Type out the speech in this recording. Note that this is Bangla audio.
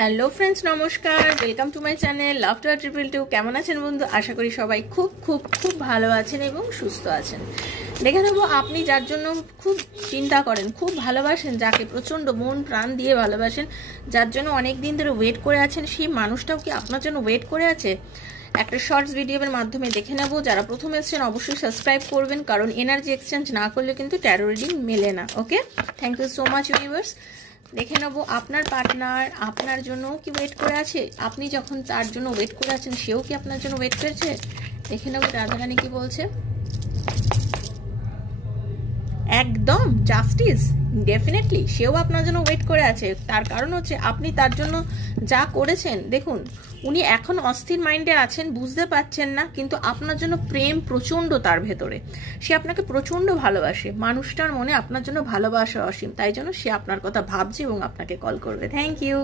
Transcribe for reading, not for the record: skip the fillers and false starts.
হ্যালো ফ্রেন্ডস, নমস্কার, welcome to my channel love to 222। কেমন আছেন বন্ধু? আশা করি সবাই খুব খুব খুব ভালো আছেন এবং সুস্থ আছেন। দেখে নেবো আপনি যার জন্য খুব চিন্তা করেন, খুব ভালোবাসেন, যাকে প্রচণ্ড মন প্রাণ দিয়ে ভালোবাসেন, যার জন্য অনেক দিন ধরে ওয়েট করে আছেন, সেই মানুষটাও কি আপনার জন্য ওয়েট করে আছে? একটা শর্টস ভিডিওর মাধ্যমে দেখে নেবো। যারা প্রথম এসেছেন অবশ্যই সাবস্ক্রাইব করবেন, কারণ এনার্জি এক্সচেঞ্জ না করলে কিন্তু ট্যারো রিডিং মেলে না। Okay, thank you so much universe. দেখে নেবো আপনার পার্টনার আপনার জন্য কি ওয়েট করে আছে, আপনি যখন তার জন্য ওয়েট করে আছেন সেও কি আপনার জন্য ওয়েট করেছে। দেখে নেবো রাধারানী কি বলছে। একদম জাস্টিস, ডেফিনেটলি সেও আপনার জন্য ওয়েট করে আছে। তার কারণ হচ্ছে আপনি তার জন্য যা করেছেন। দেখুন, উনি এখন অস্থির মাইন্ডে আছেন, বুঝতে পারছেন না, কিন্তু আপনার জন্য প্রেম প্রচন্ড তার ভেতরে। সে আপনাকে প্রচন্ড ভালোবাসে, মানুষটার মনে আপনার জন্য ভালোবাসা অসীম, তাই জন্য সে আপনার কথা ভাবছে এবং আপনাকে কল করবে। Thank you.